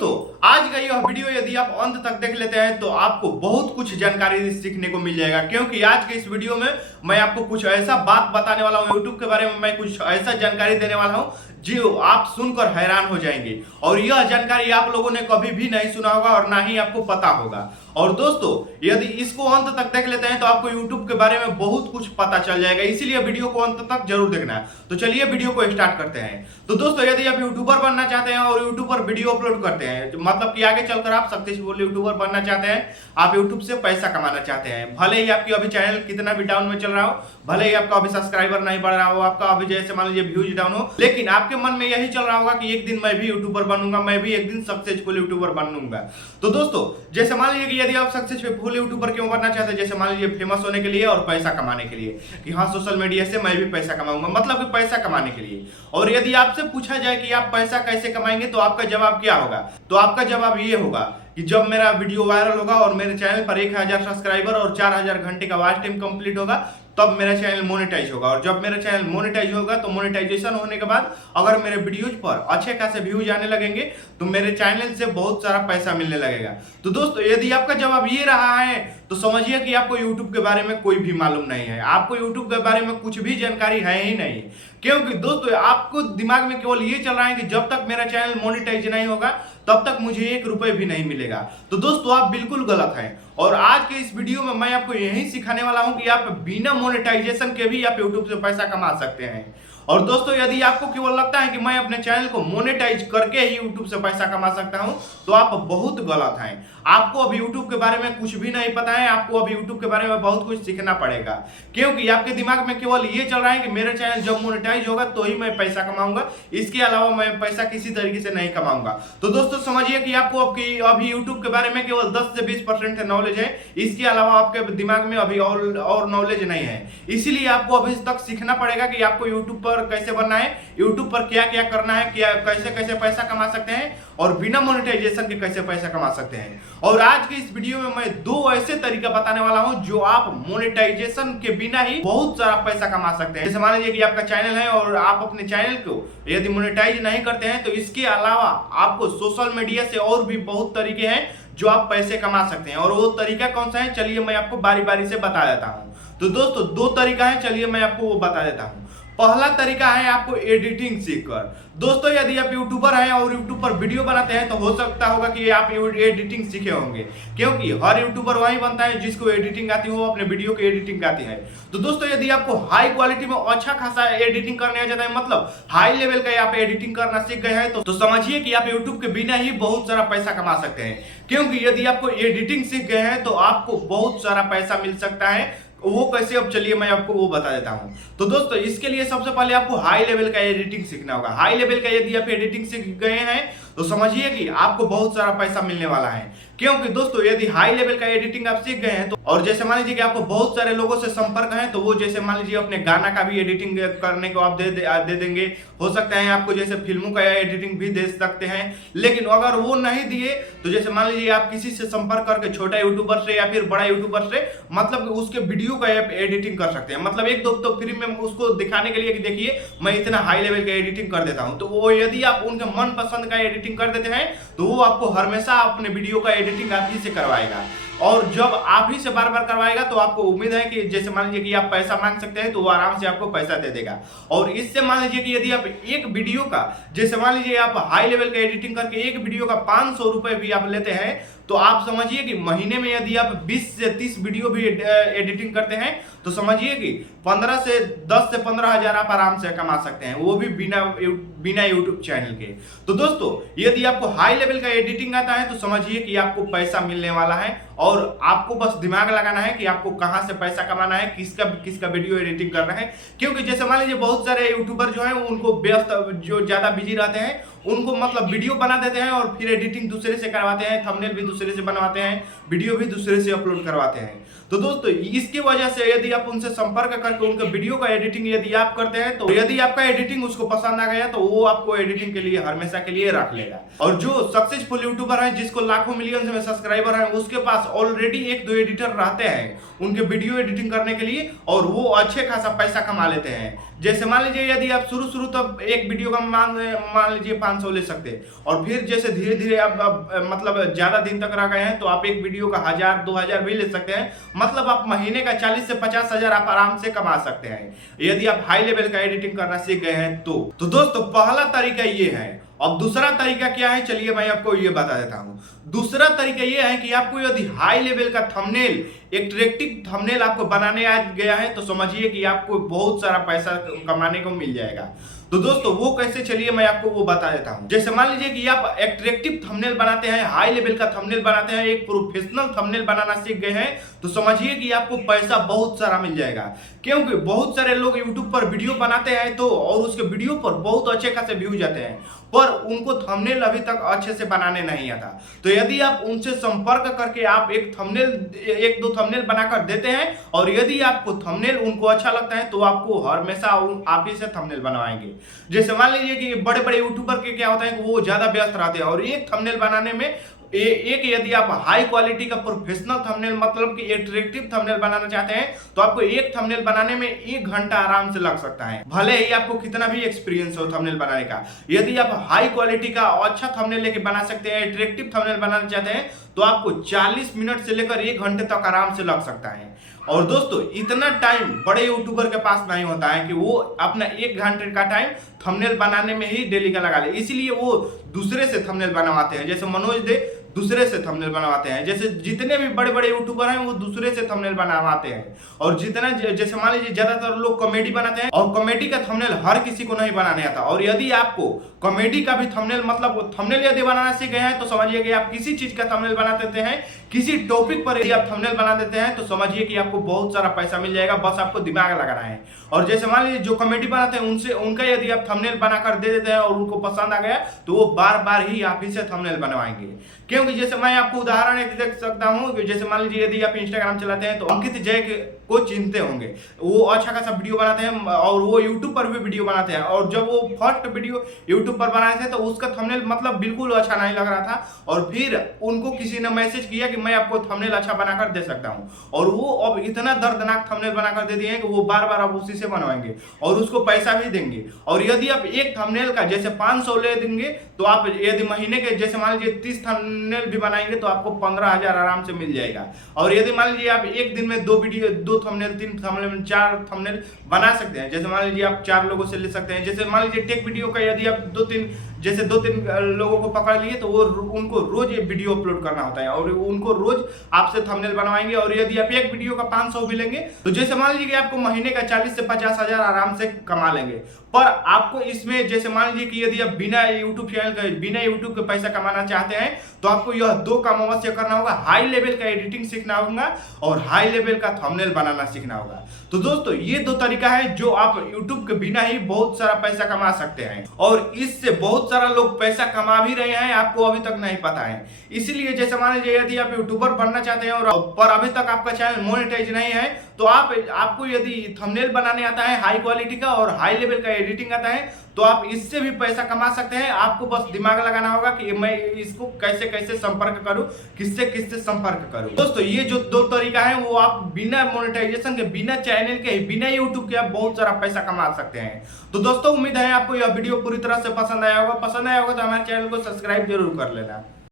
दोस्तों आज का यह वीडियो यदि आप अंत तक देख लेते हैं तो आपको बहुत कुछ जानकारी सीखने को मिल जाएगा, क्योंकि आज के इस वीडियो में मैं आपको कुछ ऐसा बात बताने वाला हूं, यूट्यूब के बारे में मैं कुछ ऐसा जानकारी देने वाला हूं जो आप सुनकर हैरान हो जाएंगे। और यह जानकारी आप लोगों ने कभी भी नहीं सुना होगा और ना ही आपको पता होगा। और दोस्तों यदि इसको अंत तक देख लेते हैं तो आपको YouTube के बारे में बहुत कुछ पता चल जाएगा, इसीलिए वीडियो को अंत तक जरूर देखना है। तो चलिए वीडियो को स्टार्ट करते हैं। तो दोस्तों यदि आप यूट्यूबर बनना चाहते हैं और यूट्यूब पर वीडियो अपलोड करते हैं, मतलब कि आगे चलकर आप सक्सेसफुल यूट्यूबर बनना चाहते हैं, आप यूट्यूब से पैसा कमाना चाहते हैं, भले ही आपकी अभी चैनल कितना भी डाउन में चल रहा हो, भले ही आपका अभी सब्सक्राइबर नहीं बढ़ रहा हो, आपका अभी जैसे मान लीजिए व्यूज डाउन हो, लेकिन आपके मन में यही चल रहा होगा कि एक दिन मैं भी यूट्यूबर बनूंगा, मैं भी एक दिन सक्सेसफुल यूट्यूबर बनूंगा। तो दोस्तों जैसे मान लीजिए कि यदि आप सक्सेसफुल यूट्यूबर क्यों बनना चाहते हैं, जैसे मान लीजिए फेमस होने के लिए और पैसा कमाने के लिए, कि हाँ सोशल मीडिया से मैं भी पैसा कमाऊंगा, मतलब कि पैसा कमाने के लिए। और यदि आपसे पूछा जाए कि आप पैसा कैसे कमाएंगे तो आपका जवाब क्या होगा? तो आपका जवाब ये होगा कि जब मेरा वीडियो वायरल होगा और मेरे चैनल पर 1000 सब्सक्राइबर और 4000 घंटे का वॉच टाइम कंप्लीट होगा, तब मेरा चैनल मोनेटाइज होगा। और जब मेरा चैनल मोनेटाइज होगा तो मोनेटाइजेशन होने के बाद अगर मेरे वीडियोज पर अच्छे खासे व्यूज आने लगेंगे तो मेरे चैनल से बहुत सारा पैसा मिलने लगेगा। तो दोस्तों यदि आपका जवाब ये रहा है तो समझिए कि आपको YouTube के बारे में कोई भी मालूम नहीं है, आपको YouTube के बारे में कुछ भी जानकारी है ही नहीं। क्योंकि दोस्तों आपको दिमाग में केवल ये चल रहा है कि जब तक मेरा चैनल मोनेटाइज नहीं होगा तब तक मुझे 1 रुपए भी नहीं मिलेगा। तो दोस्तों आप बिल्कुल गलत हैं। और आज के इस वीडियो में मैं आपको यही सिखाने वाला हूं कि आप बिना मोनेटाइजेशन के भी आप YouTube से पैसा कमा सकते हैं। और दोस्तों यदि आपको केवल लगता है कि मैं अपने चैनल को मोनेटाइज करके ही YouTube से पैसा कमा सकता हूं तो आप बहुत गलत हैं। आपको अभी YouTube के बारे में कुछ भी नहीं पता है, आपको अभी YouTube के बारे में बहुत कुछ सीखना पड़ेगा, क्योंकि आपके दिमाग में केवल ये चल रहा है कि मेरा चैनल जब मोनेटाइज होगा तो ही मैं पैसा कमाऊंगा, इसके अलावा मैं पैसा किसी तरीके से नहीं कमाऊंगा। तो दोस्तों समझिए कि आपको अभी YouTube के बारे में केवल 10 से 20% नॉलेज है, इसके अलावा आपके दिमाग में अभी और नॉलेज नहीं है। इसीलिए आपको अभी तक सीखना पड़ेगा कि आपको YouTube पर कैसे बनना है, YouTube पर क्या क्या करना है, क्या कैसे कैसे पैसा कमा सकते हैं और बिना मोनेटाइजेशन के कैसे पैसा कमा सकते हैं। और आज के इस वीडियो में मैं 2 ऐसे तरीका बताने वाला हूं जो आप मोनेटाइजेशन के बिना ही बहुत सारा पैसा कमा सकते हैं। जैसे मान लीजिए कि आपका चैनल है और आप अपने चैनल को यदि मोनेटाइज नहीं करते हैं तो इसके अलावा आपको सोशल मीडिया से और भी बहुत तरीके हैं जो आप पैसे कमा सकते हैं। और वो तरीका कौन सा है चलिए मैं आपको बारी बारी से बता देता हूं। तो दोस्तों 2 तरीका है, चलिए मैं आपको वो बता देता हूं। पहला तरीका है आपको एडिटिंग सीखकर। दोस्तों यदि आप यूट्यूबर हैं और यूट्यूब पर वीडियो बनाते हैं तो हो सकता होगा कि आप एडिटिंग सीखे होंगे, क्योंकि हर यूट्यूबर वही बनता है जिसको एडिटिंग आती हो, अपने वीडियो की एडिटिंग आती है। तो दोस्तों यदि आपको हाई क्वालिटी में अच्छा खासा एडिटिंग करने आ जाता है, मतलब हाई लेवल का आप एडिटिंग करना सीख गए हैं, तो समझिए कि आप यूट्यूब के बिना ही बहुत सारा पैसा कमा सकते हैं। क्योंकि यदि आपको एडिटिंग सीख गए हैं तो आपको बहुत सारा पैसा मिल सकता है। वो कैसे, अब चलिए मैं आपको वो बता देता हूं। तो दोस्तों इसके लिए सबसे पहले आपको हाई लेवल का एडिटिंग सीखना होगा। हाई लेवल का यदि आप एडिटिंग सीख गए हैं तो समझिए कि आपको बहुत सारा पैसा मिलने वाला है। क्योंकि दोस्तों यदि हाई लेवल का एडिटिंग आप सीख गए हैं तो, और जैसे मान लीजिए कि आपको बहुत सारे लोगों से संपर्क है, तो वो जैसे मान लीजिए अपने गाना का भी एडिटिंग करने को आप दे देंगे, हो सकता है आपको जैसे फिल्मों का एडिटिंग भी दे सकते हैं। लेकिन अगर वो नहीं दिए तो जैसे मान लीजिए आप किसी से संपर्क करके छोटा यूट्यूबर से या फिर बड़ा यूट्यूबर से मतलब उसके वीडियो का एडिटिंग कर सकते हैं, मतलब 1-2 तो फ्री में उसको दिखाने के लिए कि देखिए मैं इतना हाई लेवल का एडिटिंग कर देता हूं। तो वो यदि आप उनके मन पसंद का एडिटिंग कर देते हैं तो वो आपको हमेशा अपने वीडियो का एडिटिंग आप ही से करवाएगा। और जब आप ही से बार बार करवाएगा तो आपको उम्मीद है कि जैसे मान लीजिए कि आप पैसा मांग सकते हैं तो वो आराम से आपको पैसा दे देगा। और इससे मान लीजिए कि यदि आप एक वीडियो का, जैसे मान लीजिए आप हाई लेवल का एडिटिंग करके एक वीडियो का 500 रुपए भी आप लेते हैं, तो आप समझिए कि महीने में यदि आप 20 से 30 वीडियो भी एडिटिंग करते हैं तो समझिए कि 10 से 15 हजार आप आराम से कमा सकते हैं, वो भी बिना यूट्यूब चैनल के। तो दोस्तों यदि आपको हाई लेवल का एडिटिंग आता है तो समझिए कि आपको पैसा मिलने वाला है और आपको बस दिमाग लगाना है कि आपको कहां से पैसा कमाना है, किसका वीडियो एडिटिंग करना है। क्योंकि जैसे मान लीजिए बहुत सारे यूट्यूबर जो है उनको व्यस्त, जो ज्यादा बिजी रहते हैं, उनको मतलब वीडियो बना देते हैं और फिर एडिटिंग दूसरे से करवाते हैं, थंबनेल भी दूसरे से बनवाते हैं, वीडियो भी दूसरे से अपलोड करवाते हैं। तो दोस्तों इसकी वजह से यदि आप उनसे संपर्क करके उनके वीडियो का एडिटिंग यदि आप करते हैं तो यदि आपका एडिटिंग उसको पसंद आ गया तो वो आपको एडिटिंग के लिए हमेशा के लिए रख लेगा। और जो सक्सेसफुल यूट्यूबर है जिसको लाखों मिलियंस में सब्सक्राइबर है, उसके पास ऑलरेडी 1-2 एडिटर रहते हैं उनके वीडियो एडिटिंग करने के लिए, और वो अच्छे खासा पैसा कमा लेते हैं। जैसे मान लीजिए यदि आप शुरू तब एक वीडियो का मान लीजिए 500 ले सकते हैं। और फिर जैसे धीरे धीरे आप मतलब ज्यादा दिन तक रह गए हैं तो आप एक वीडियो का 1000-2000 भी ले सकते हैं। मतलब आप महीने का 40 से 50 हजार आप आराम से कमा सकते हैं यदि आप हाई लेवल का एडिटिंग करना सीख गए हैं तो दोस्तों पहला तरीका ये है। अब दूसरा तरीका क्या है, चलिए मैं आपको ये बता देता हूं। दूसरा तरीका ये है कि आपको यदि हाई लेवल का थंबनेल, अट्रैक्टिव थंबनेल आपको बनाने आ गया है तो समझिए कि आपको बहुत सारा पैसा कमाने को मिल जाएगा। तो दोस्तों वो कैसे, चलिए मैं आपको वो बता देता हूं। जैसे मान लीजिए कि आप अट्रैक्टिव थंबनेल बनाते हैं, हाई लेवल का थंबनेल बनाते हैं, एक प्रोफेशनल थंबनेल बनाना सीख गए हैं तो समझिए कि आपको पैसा बहुत सारा मिल जाएगा। क्योंकि बहुत सारे लोग YouTube पर वीडियो बनाते हैं तो और उसके वीडियो पर बहुत अच्छे खासे व्यू जाते हैं पर उनको थंबनेल अभी तक अच्छे से बनाने नहीं आता। तो यदि आप उनसे संपर्क करके आप एक दो थंबनेल बनाकर देते हैं और यदि आपको थंबनेल उनको अच्छा लगता है तो आपको हमेशा आप ही से थंबनेल बनवाएंगे। जैसे मान लीजिए कि बड़े बड़े यूट्यूबर के क्या होता है कि वो ज्यादा व्यस्त रहते हैं और एक थंबनेल बनाने में एक यदि आप हाई क्वालिटी का प्रोफेशनल थंबनेल मतलब कि अट्रैक्टिव थंबनेल बनाना चाहते हैं तो आपको एक थंबनेल बनाने में 1 घंटा आराम से लग सकता है, भले ही आपको कितना भी एक्सपीरियंस हो थंबनेल बनाने का। यदि आप हाई क्वालिटी का अच्छा थंबनेल लेके बना सकते हैं, अट्रैक्टिव थंबनेल बनाना चाहते हैं तो आपको 40 मिनट से लेकर 1 घंटे तक आराम से लग सकता है। और दोस्तों इतना टाइम बड़े यूट्यूबर के पास नहीं होता है कि वो अपना 1 घंटे का टाइम थंबनेल बनाने में ही डेली का लगा ले, इसलिए वो दूसरे से थंबनेल बनवाते हैं। जैसे मनोज दे दूसरे से थंबनेल बनवाते हैं, जैसे जितने भी बड़े बड़े यूट्यूबर हैं वो दूसरे से थंबनेल बनवाते हैं। और जितना जैसे मान लीजिए ज्यादातर लोग कॉमेडी बनाते हैं और कॉमेडी का थंबनेल हर किसी को नहीं बनाने आता। और यदि आपको कॉमेडी का भी थंबनेल मतलब थंबनेल यदि बनाना सीख गए हैं तो समझिए कि आप किसी चीज का थंबनेल बना देते हैं, किसी टॉपिक पर यदि आप थंबनेल बना देते हैं तो समझिए कि आपको बहुत सारा पैसा मिल जाएगा, बस आपको दिमाग लगाना है। और जैसे मान लीजिए जो कॉमेडी बनाते हैं उनका यदि आप थंबनेल बनाकर दे देते हैं और उनको पसंद आ गया तो वो बार बार ही आप ही से थंबनेल बनवाएंगे। क्योंकि जैसे मैं आपको उदाहरण एक देख सकता हूं कि जैसे मान लीजिए यदि आप इंस्टाग्राम चलाते हैं तो अंकित जय को चिन्हते होंगे, वो अच्छा खासा वीडियो बनाते हैं और वो यूट्यूब पर भी वीडियो बनाते हैं। और जब वो फर्स्ट वीडियो यूट्यूब पर बनाए थे तो उसका थंबनेल मतलब बिल्कुल अच्छा नहीं लग रहा था और फिर उनको किसी ने मैसेज किया कि मैं आपको थंबनेल अच्छा बनाकर दे सकता हूं और वो अब इतना दर्दनाक थंबनेल बनाकर दे दिए हैं कि वो बार बार अब उसी से बनवाएंगे और उसको पैसा भी देंगे। और यदि आप एक थंबनेल का जैसे 500 ले देंगे तो आप यदि महीने के जैसे मान लीजिए 30 थंबनेल भी बनाएंगे तो आपको 15,000 आराम से मिल जाएगा। और यदि मान लीजिए आप एक दिन में 2 थंबनेल 3 थंबनेल 4 थंबनेल बना सकते हैं, जैसे मान लीजिए आप 4 लोगों से ले सकते हैं। जैसे मान लीजिए टेक वीडियो का यदि आप 2-3 लोगों को पकड़ लिए तो वो उनको रोज ये वीडियो अपलोड करना होता है और उनको रोज आपसे थंबनेल बनवाएंगे। और यदि आप एक वीडियो का 500 भी लेंगे तो जैसे मान लीजिए कि आपको महीने का 40 से 50 हजार आराम से कमा लेंगे। पर आपको इसमें जैसे मान लीजिए कि यदि आप बिना यूट्यूब चैनल के बिना यूट्यूब के पैसा कमाना चाहते हैं तो आपको यह 2 काम अवश्य करना होगा, हाई लेवल का एडिटिंग सीखना होगा और हाई लेवल का थंबनेल बनाना सीखना होगा। तो दोस्तों ये 2 तरीका है जो आप यूट्यूब के बिना ही बहुत सारा पैसा कमा सकते हैं और इससे बहुत सारा लोग पैसा कमा भी रहे हैं, आपको अभी तक नहीं पता है। इसलिए जैसे मान लीजिए यदि आप यूट्यूबर बनना चाहते हैं और पर अभी तक आपका चैनल मोनेटाइज नहीं है तो आपको यदि थंबनेल बनाने आता है हाई क्वालिटी का और हाई लेवल का एडिटिंग आता है तो आप इससे भी पैसा कमा सकते हैं। आपको बस दिमाग लगाना होगा कि मैं इसको कैसे कैसे संपर्क करूं, किससे किससे संपर्क करूं। दोस्तों ये जो 2 तरीका है वो आप बिना मोनेटाइजेशन के, बिना चैनल के, बिना यूट्यूब के आप बहुत सारा पैसा कमा सकते हैं। तो दोस्तों उम्मीद है आपको यह वीडियो पूरी तरह से पसंद आया होगा तो हमारे चैनल को सब्सक्राइब जरूर कर लेना।